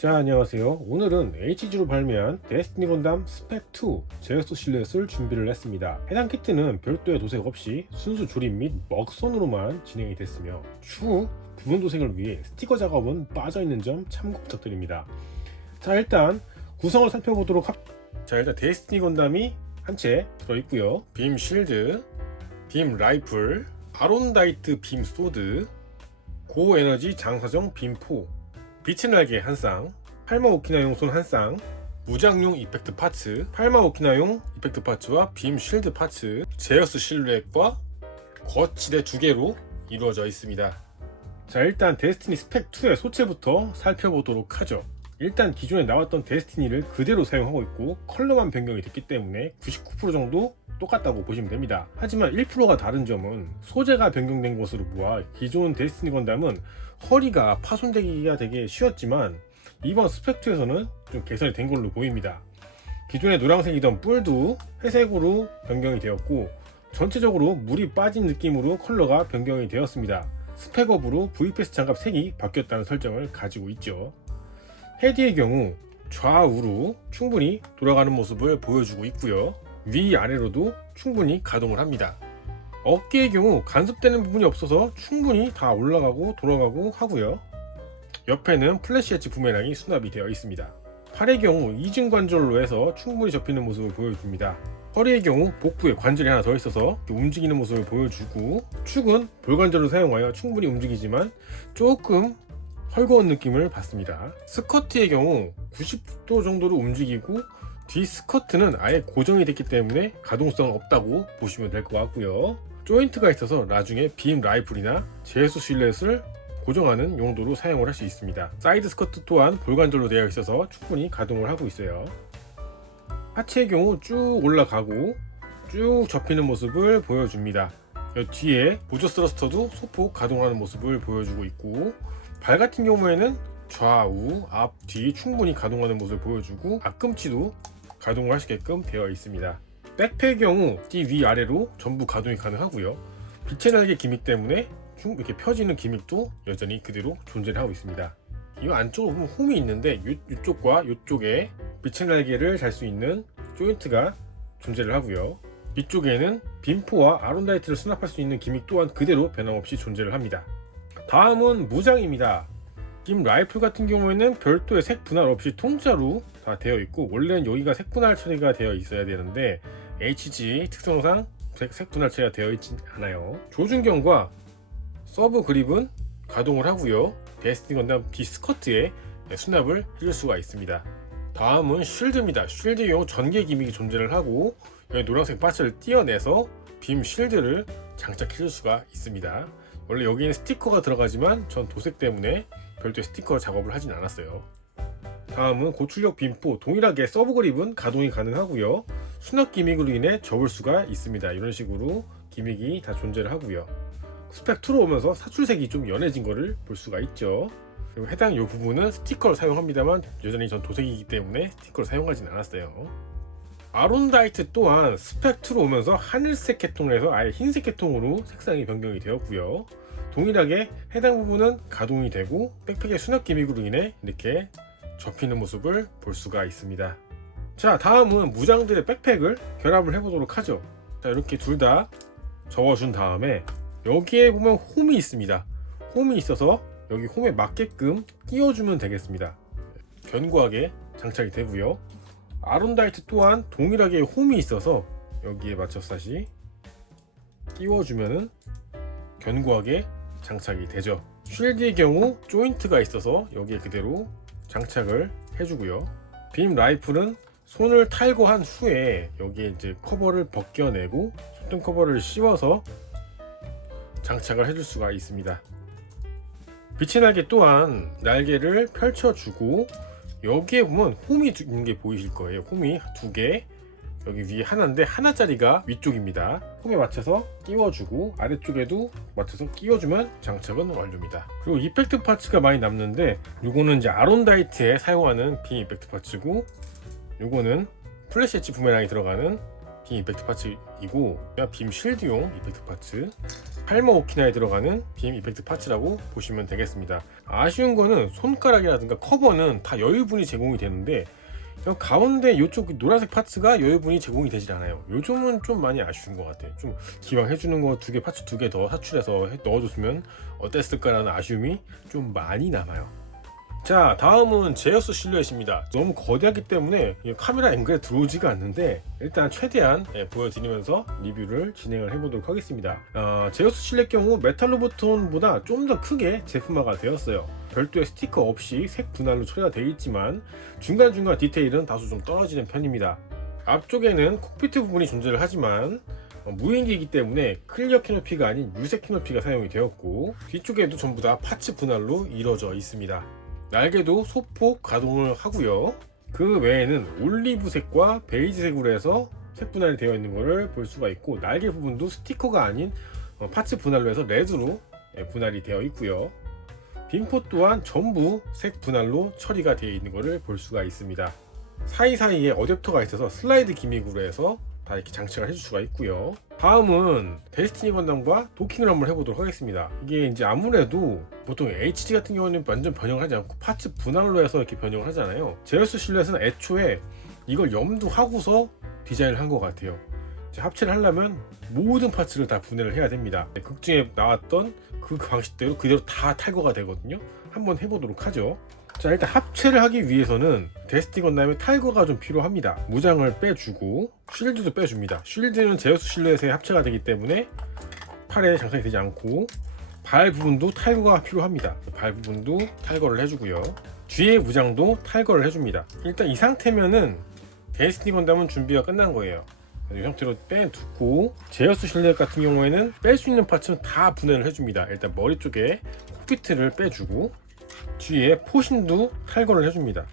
자, 안녕하세요. 오늘은 HG로 발매한 데스티니 건담 스펙2 제어스 실루엣을 준비를 했습니다. 해당 키트는 별도의 도색 없이 순수 조립 및 먹선으로만 진행이 됐으며 추후 부분 도색을 위해 스티커 작업은 빠져있는 점 참고 부탁드립니다. 자, 일단 구성을 살펴보도록 일단 데스티니 건담이 한 채 들어있고요. 빔 실드, 빔 라이플, 아론다이트 빔 소드, 고에너지 장사정 빔포, 빛의 날개 한 쌍, 팔마 오키나용 손 한 쌍, 무장용 이펙트 파츠, 팔마 오키나용 이펙트 파츠와 빔 쉴드 파츠, 제어스 실루엣과 거치대 2개로 이루어져 있습니다. 자, 일단 데스티니 스펙2의 소체부터 살펴보도록 하죠. 일단 기존에 나왔던 데스티니를 그대로 사용하고 있고 컬러만 변경이 됐기 때문에 99% 정도 똑같다고 보시면 됩니다. 하지만 1%가 다른 점은 소재가 변경된 것으로 보아 기존 데스티니 건담은 허리가 파손되기가 되게 쉬웠지만 이번 스펙2에서는 좀 개선이 된 걸로 보입니다. 기존에 노란색이던 뿔도 회색으로 변경이 되었고 전체적으로 물이 빠진 느낌으로 컬러가 변경이 되었습니다. 스펙업으로 V패스 장갑 색이 바뀌었다는 설정을 가지고 있죠. 헤드의 경우 좌우로 충분히 돌아가는 모습을 보여주고 있고요. 위아래로도 충분히 가동을 합니다. 어깨의 경우 간섭되는 부분이 없어서 충분히 다 올라가고 돌아가고 하고요. 옆에는 플래시 엣지 부메랑이 수납이 되어 있습니다. 팔의 경우 이중 관절로 해서 충분히 접히는 모습을 보여줍니다. 허리의 경우 복부에 관절이 하나 더 있어서 움직이는 모습을 보여주고 축은 볼관절로 사용하여 충분히 움직이지만 조금 헐거운 느낌을 받습니다. 스커트의 경우 90도 정도로 움직이고 뒤 스커트는 아예 고정이 됐기 때문에 가동성은 없다고 보시면 될 것 같고요. 조인트가 있어서 나중에 빔 라이플이나 제수 실루엣을 고정하는 용도로 사용을 할 수 있습니다. 사이드 스커트 또한 볼관절로 되어 있어서 충분히 가동을 하고 있어요. 하체의 경우 쭉 올라가고 쭉 접히는 모습을 보여줍니다. 뒤에 보조 스러스터도 소폭 가동하는 모습을 보여주고 있고 발 같은 경우에는 좌우, 앞, 뒤 충분히 가동하는 모습을 보여주고 앞꿈치도 가동을 할 수 있게끔 되어 있습니다. 백팩의 경우 뒤 위아래로 전부 가동이 가능하고요. 빛의 날개 기믹 때문에 이렇게 펴지는 기믹도 여전히 그대로 존재를 하고 있습니다. 이 안쪽으로 보면 홈이 있는데 이쪽과 이쪽에 빛의 날개를 달 수 있는 조인트가 존재를 하고요. 이쪽에는 빔포와 아론다이트를 수납할 수 있는 기믹 또한 그대로 변함없이 존재를 합니다. 다음은 무장입니다. 빔 라이플 같은 경우에는 별도의 색 분할 없이 통짜로 다 되어 있고 원래는 여기가 색 분할 처리가 되어 있어야 되는데 HG 특성상 색 분할 처리가 되어 있지 않아요. 조준경과 서브 그립은 가동을 하고요. 데스티니 건담 비스커트에 수납을 해줄 수가 있습니다. 다음은 쉴드입니다. 쉴드의 경우 전개 기믹이 존재를 하고 여기 노란색 파츠를 띄어내서 빔 쉴드를 장착해줄 수가 있습니다. 원래 여기에는 스티커가 들어가지만 전 도색 때문에 별도의 스티커 작업을 하진 않았어요. 다음은 고출력 빔포, 동일하게 서브 그립은 가동이 가능하고요. 수납 기믹으로 인해 접을 수가 있습니다. 이런 식으로 기믹이 다 존재를 하고요. 스펙2로 오면서 사출색이 좀 연해진 거를 볼 수가 있죠. 그리고 해당 이 부분은 스티커를 사용합니다만 여전히 전 도색이기 때문에 스티커를 사용하진 않았어요. 아론다이트 또한 스펙2로 오면서 하늘색 계통에서 아예 흰색 계통으로 색상이 변경이 되었고요. 동일하게 해당 부분은 가동이 되고 백팩의 수납 기믹으로 인해 이렇게 접히는 모습을 볼 수가 있습니다. 자, 다음은 무장들의 백팩을 결합을 해보도록 하죠. 자, 이렇게 둘 다 접어준 다음에 여기에 보면 홈이 있습니다. 홈이 있어서 여기 홈에 맞게끔 끼워주면 되겠습니다. 견고하게 장착이 되고요. 아론다이트 또한 동일하게 홈이 있어서 여기에 맞춰서 다시 끼워주면 견고하게 장착이 되죠. 쉴드의 경우 조인트가 있어서 여기에 그대로 장착을 해주고요. 빔 라이플은 손을 탈거한 후에 여기에 이제 커버를 벗겨내고 손등 커버를 씌워서 장착을 해줄 수가 있습니다. 빛의 날개 또한 날개를 펼쳐주고 여기에 보면 홈이 있는 게 보이실 거예요. 홈이 2개, 여기 위에 하나인데 하나짜리가 위쪽입니다. 홈에 맞춰서 끼워주고 아래쪽에도 맞춰서 끼워주면 장착은 완료입니다. 그리고 이펙트 파츠가 많이 남는데 요거는 이제 아론다이트에 사용하는 빔 이펙트 파츠고 요거는 플래시 엣지 부메랑이 들어가는 빔 이펙트 파츠이고 빔 실드용 이펙트 파츠, 팔머 오키나에 들어가는 빔 이펙트 파츠라고 보시면 되겠습니다. 아쉬운 거는 손가락이라든가 커버는 다 여유분이 제공이 되는데 가운데 이쪽 노란색 파츠가 여유분이 제공이 되질 않아요. 요즘은 좀 많이 아쉬운 것 같아요. 좀 기왕 해주는 거 파츠 두 개 더 사출해서 넣어줬으면 어땠을까라는 아쉬움이 좀 많이 남아요. 자, 다음은 제우스 실루엣입니다. 너무 거대하기 때문에 카메라 앵글에 들어오지가 않는데 일단 최대한 보여드리면서 리뷰를 진행을 해보도록 하겠습니다. 제우스 실루엣 경우 메탈로보톤보다 좀 더 크게 제품화가 되었어요. 별도의 스티커 없이 색 분할로 처리가 되어 있지만 중간중간 디테일은 다소 좀 떨어지는 편입니다. 앞쪽에는 콕피트 부분이 존재를 하지만 무인기이기 때문에 클리어 캐노피가 아닌 유색 캐노피가 사용이 되었고, 뒤쪽에도 전부 다 파츠 분할로 이루어져 있습니다. 날개도 소폭 가동을 하고요. 그 외에는 올리브색과 베이지색으로 해서 색 분할이 되어 있는 것을 볼 수가 있고, 날개 부분도 스티커가 아닌 파츠 분할로 해서 레드로 분할이 되어 있고요. 빔포 또한 전부 색 분할로 처리가 되어 있는 것을 볼 수가 있습니다. 사이사이에 어댑터가 있어서 슬라이드 기믹으로 해서 다 이렇게 장착을 해줄 수가 있고요. 다음은 데스티니 건담과 도킹을 한번 해보도록 하겠습니다. 이게 이제 아무래도 보통 HG 같은 경우는 완전 변형을 하지 않고 파츠 분할로 해서 이렇게 변형을 하잖아요. 제우스 실루엣은 애초에 이걸 염두하고서 디자인을 한 것 같아요. 합체를 하려면 모든 파츠를 다 분해를 해야 됩니다. 극 중에 나왔던 그 방식대로 그대로 다 탈거가 되거든요. 한번 해보도록 하죠. 자, 일단 합체를 하기 위해서는 데스티니 건담의 탈거가 좀 필요합니다. 무장을 빼주고 쉴드도 빼줍니다. 쉴드는 제우스 실루엣에 합체가 되기 때문에 팔에 장착이 되지 않고, 발 부분도 탈거가 필요합니다. 발 부분도 탈거를 해주고요. 뒤에 무장도 탈거를 해줍니다. 일단 이 상태면은 데스티니 건담은 준비가 끝난 거예요. 이 상태로 빼두고, 제우스 실루엣 같은 경우에는 뺄 수 있는 파츠는 다 분해를 해줍니다. 일단 머리 쪽에 콕피트를 빼주고, 뒤에 포신도 탈거를 해줍니다.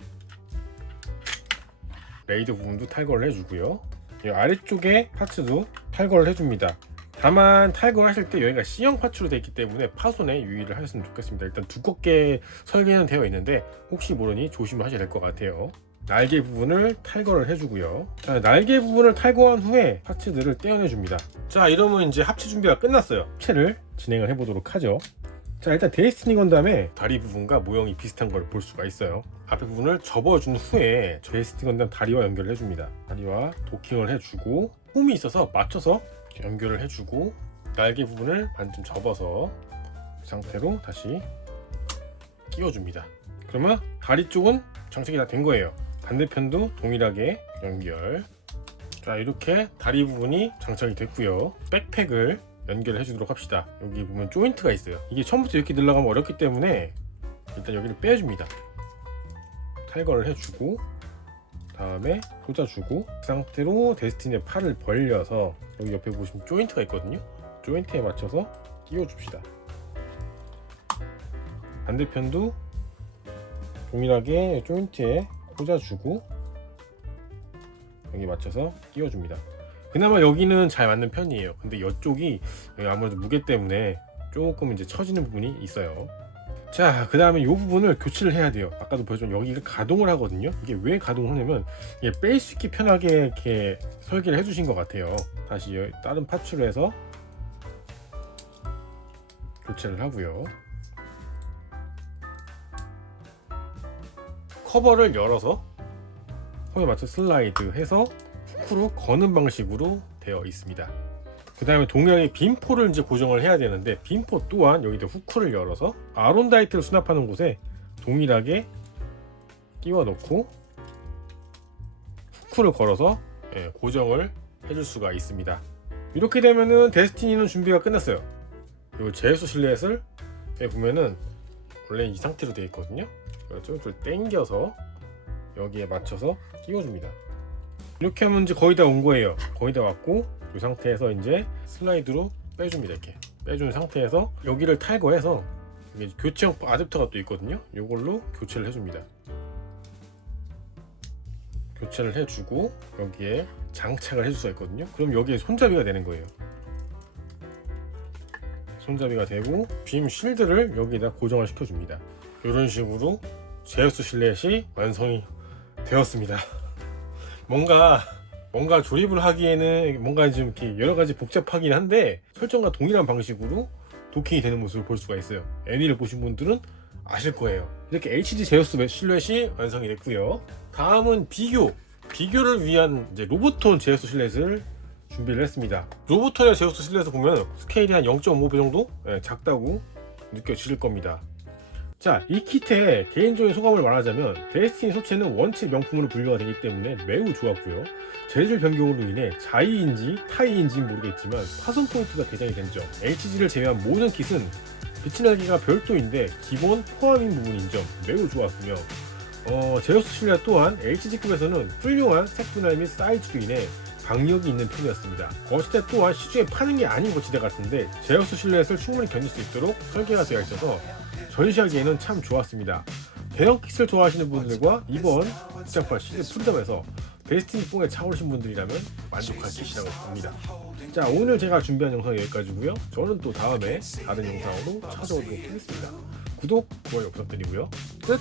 레이더 부분도 탈거를 해주고요. 이 아래쪽에 파츠도 탈거를 해줍니다. 다만 탈거를 하실 때 여기가 C형 파츠로 되어 있기 때문에 파손에 유의를 하셨으면 좋겠습니다. 일단 두껍게 설계는 되어 있는데 혹시 모르니 조심을 하셔야 될 것 같아요. 날개 부분을 탈거를 해주고요. 자, 날개 부분을 탈거한 후에 파츠들을 떼어내줍니다. 자, 이러면 이제 합체 준비가 끝났어요. 합체를 진행을 해보도록 하죠. 자, 일단 데스티니 건담의 다리 부분과 모형이 비슷한 걸 볼 수가 있어요. 앞에 부분을 접어준 후에 데스티니 건담 다리와 연결을 해줍니다. 다리와 도킹을 해주고, 홈이 있어서 맞춰서 연결을 해주고, 날개 부분을 반쯤 접어서 그 상태로 다시 끼워줍니다. 그러면 다리 쪽은 장착이 다 된 거예요. 반대편도 동일하게 연결. 자, 이렇게 다리 부분이 장착이 됐고요. 백팩을 연결을 해주도록 합시다. 여기 보면 조인트가 있어요. 이게 처음부터 이렇게 늘어가면 어렵기 때문에 일단 여기를 빼줍니다. 탈거를 해주고, 다음에 꽂아주고, 그 상태로 데스티니의 팔을 벌려서 여기 옆에 보시면 조인트가 있거든요. 조인트에 맞춰서 끼워줍시다. 반대편도 동일하게 조인트에 꽂아주고 여기 맞춰서 끼워줍니다. 그나마 여기는 잘 맞는 편이에요. 근데 이쪽이 아무래도 무게 때문에 조금 이제 처지는 부분이 있어요. 자, 그 다음에 이 부분을 교체를 해야 돼요. 아까도 보여줬지만 여기가 가동을 하거든요. 이게 왜 가동을 하냐면 이게 뺄 수 있게 편하게 이렇게 설계를 해주신 것 같아요. 다시 다른 파츠로 해서 교체를 하고요. 커버를 열어서 홈에 맞춰 슬라이드 해서 후크로 거는 방식으로 되어 있습니다. 그 다음에 동일하게 빔포를 이제 고정을 해야 되는데, 빔포 또한 여기다 후크를 열어서 아론다이트를 수납하는 곳에 동일하게 끼워 넣고 후크를 걸어서 고정을 해줄 수가 있습니다. 이렇게 되면은 데스티니는 준비가 끝났어요. 그리고 제우스 실루엣을 보면은 원래 이 상태로 되어 있거든요. 좀 당겨서 여기에 맞춰서 끼워줍니다. 이렇게 하면 이제 거의 다 온 거예요. 거의 다 왔고, 이 상태에서 이제 슬라이드로 빼줍니다. 이렇게 빼준 상태에서 여기를 탈거해서 이게 교체형 아댑터가 또 있거든요. 이걸로 교체를 해줍니다. 교체를 해주고 여기에 장착을 해줄 수가 있거든요. 그럼 여기에 손잡이가 되는 거예요. 손잡이가 되고 빔 쉴드를 여기다 고정을 시켜줍니다. 이런 식으로 제우스 실루엣이 완성이 되었습니다. 뭔가 뭔가 조립을 하기에는 뭔가 좀 이렇게 여러 가지 복잡하긴 한데 설정과 동일한 방식으로 도킹이 되는 모습을 볼 수가 있어요. 애니를 보신 분들은 아실 거예요. 이렇게 HD 제우스 실루엣이 완성이 됐고요. 다음은 비교를 위한 이제 로보톤 제우스 실루엣을 준비를 했습니다. 로보톤의 제우스 실루엣을 보면 스케일이 한 0.5배 정도 작다고 느껴질 겁니다. 자, 이 키트의 개인적인 소감을 말하자면 데스티니 소체는 원체 명품으로 분류가 되기 때문에 매우 좋았고요. 재질 변경으로 인해 자이인지 타이인지는 모르겠지만 파손 포인트가 개선이 된 점, HG를 제외한 모든 킷은 빛의 날개가 별도인데 기본 포함인 부분인 점 매우 좋았으며 제우스 실루엣 또한 HG급에서는 훌륭한 색 분할 및 사이즈로 인해 박력이 있는 편이었습니다. 거치대 또한 시중에 파는 게 아닌 거치대 같은데 제우스 실루엣을 충분히 견딜 수 있도록 설계가 되어 있어서 전시하기에는 참 좋았습니다. 대형 킷을 좋아하시는 분들과 이번 극장판 시즌 프리덤에서 데스티니 뽕에 차오르신 분들이라면 만족할 킷이라고 봅니다. 자, 오늘 제가 준비한 영상은 여기까지고요. 저는 또 다음에 다른 영상으로 찾아오도록 하겠습니다. 구독, 좋아요 부탁드리고요. 끝!